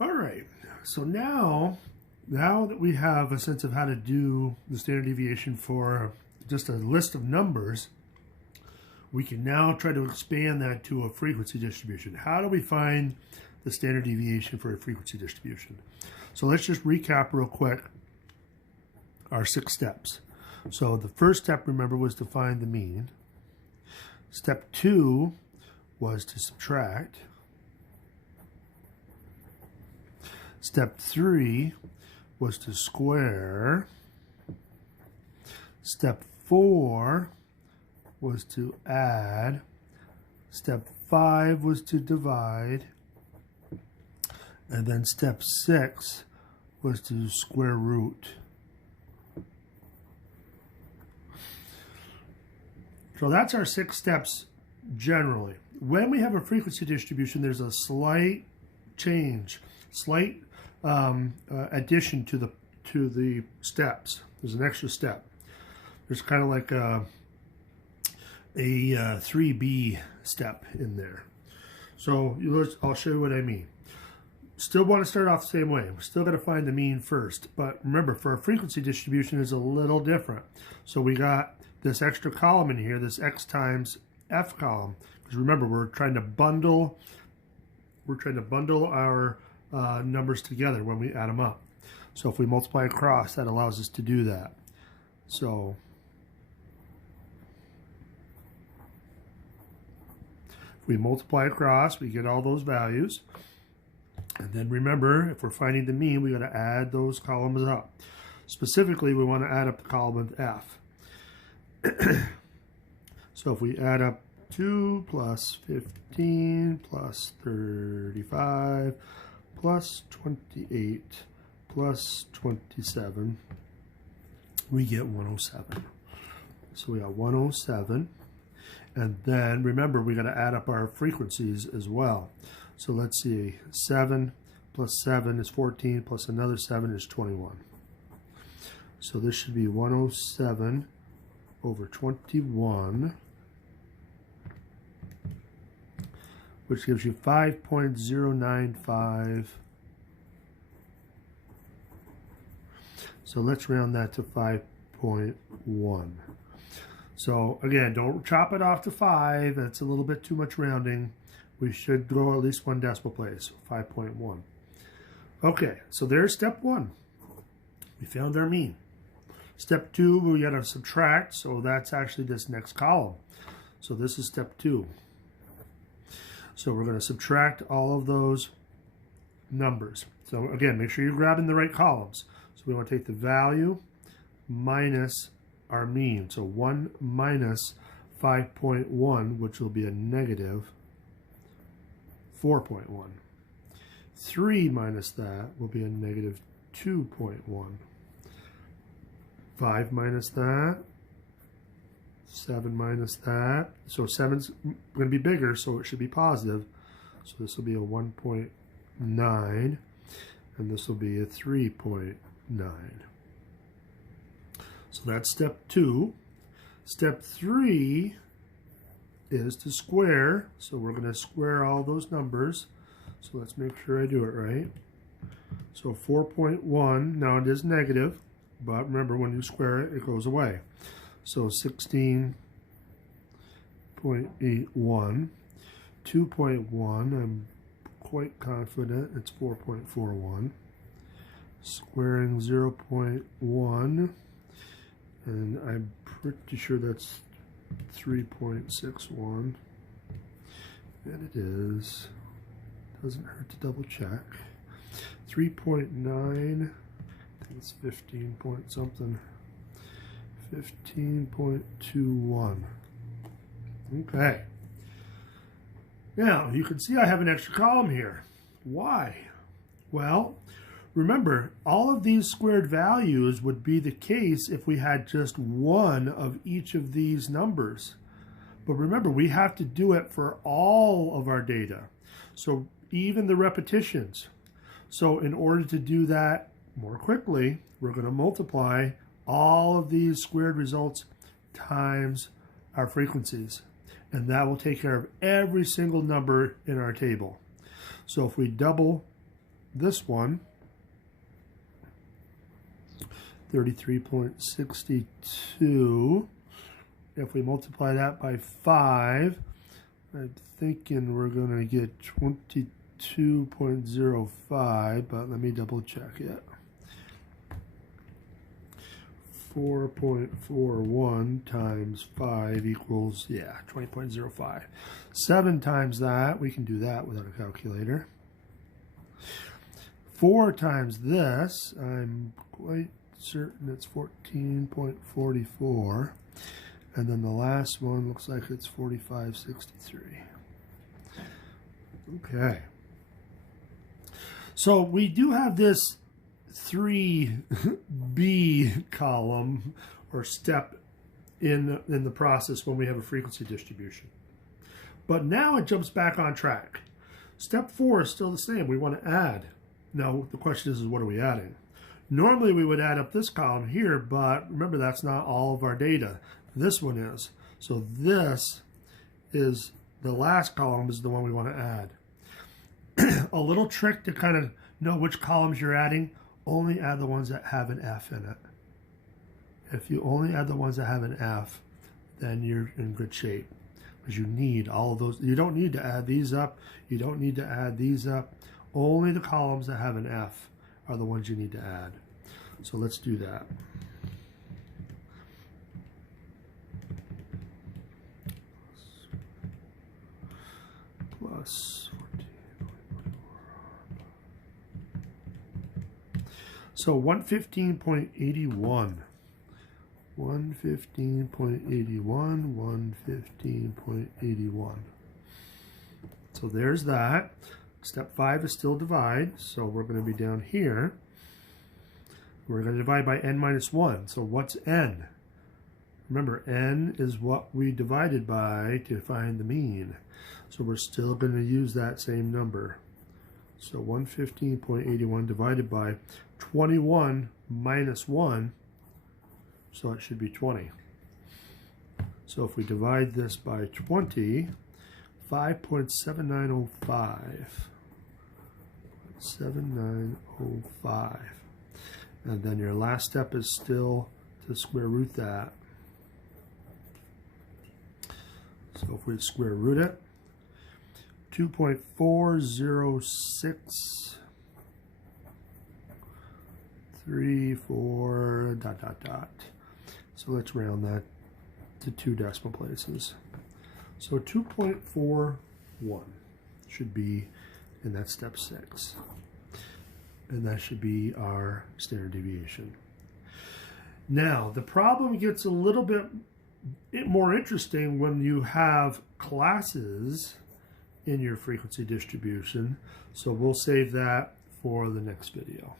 All right, so now that we have a sense of how to do the standard deviation for just a list of numbers, we can now try to expand that to a frequency distribution. How do we find the standard deviation for a frequency distribution? So let's just recap real quick our 6 steps. So the first step, remember, was to find the mean. Step 2 was to subtract. Step 3 was to square. Step 4 was to add. Step 5 was to divide. And then step 6 was to square root. So that's our 6 steps generally. When we have a frequency distribution, there's a slight change, slight addition to the steps. There's an extra step. There's kind of like a 3B step in there. So I'll show you what I mean. Still want to start off the same way. We're still going to find the mean first. But remember, for a frequency distribution is a little different. So we got this extra column in here, this x times f column. Because remember, we're trying to bundle our numbers together when we add them up. So if we multiply across, that allows us to do that. So if we multiply across, we get all those values. And then remember, if we're finding the mean, we got to add those columns up. Specifically, we want to add up the column with f. So if we add up 2 plus 15 plus 35 plus 28 plus 27, we get 107. So we got 107. And then remember, we got to add up our frequencies as well. So let's see, 7 plus 7 is 14, plus another 7 is 21. So this should be 107 over 21, which gives you 5.095. So let's round that to 5.1. So again, don't chop it off to 5. That's a little bit too much rounding. We should go at least 1 decimal place, 5.1. Okay, so there's step 1. We found our mean. Step 2, we got to subtract, so that's actually this next column. So this is step 2. So we're going to subtract all of those numbers. So again, make sure you're grabbing the right columns. So we want to take the value minus our mean. So 1 minus 5.1, which will be a negative 4.1. 3 minus that will be a negative 2.1. 5 minus that. 7 minus that. So 7's going to be bigger, so it should be positive. So this will be a 1.9, and this will be a 3.9. So that's step 2. Step 3 is to square. So we're going to square all those numbers. So let's make sure I do it right. So 4.1, now it is negative, but remember when you square it, it goes away. So 16.81, 2.1, I'm quite confident it's 4.41. Squaring 0.1, and I'm pretty sure that's 3.61, and it is. Doesn't hurt to double check. 3.9, I think it's 15 point something. 15.21. Okay. Now, you can see I have an extra column here. Why? Well, remember, all of these squared values would be the case if we had just one of each of these numbers. But remember, we have to do it for all of our data. So even the repetitions. So in order to do that more quickly, we're going to multiply all of these squared results times our frequencies. And that will take care of every single number in our table. So if we double this one, 33.62. If we multiply that by 5, I'm thinking we're going to get 22.05, but let me double check it. 4.41 times 5 equals, yeah, 20.05. 7 times that, we can do that without a calculator. 4 times this, I'm quite certain it's 14.44. And then the last one looks like it's 45.63. Okay. So we do have this 3B column or step in the process when we have a frequency distribution. But now it jumps back on track. Step 4 is still the same. We want to add. Now the question is what are we adding? Normally we would add up this column here, but remember that's not all of our data. This one is. So this is the last column is the one we want to add. A little trick to kind of know which columns you're adding, only add the ones that have an F in it. If you only add the ones that have an F, then you're in good shape. Because you need all of those. You don't need to add these up. You don't need to add these up. Only the columns that have an F are the ones you need to add. So let's do that. Plus 14.4. So 115.81. 115.81, 115.81. So there's that. Step 5 is still divide, so we're going to be down here. We're going to divide by n minus 1. So what's n? Remember, n is what we divided by to find the mean. So we're still going to use that same number. So 115.81 divided by 21 minus 1, so it should be 20. So if we divide this by 20, 5.7905. 7905. And then your last step is still to square root that. So if we square root it, 2.40634 dot dot dot. So let's round that to 2 decimal places. So 2.41 should be in that step 6. And that should be our standard deviation. Now, the problem gets a little bit more interesting when you have classes in your frequency distribution. So we'll save that for the next video.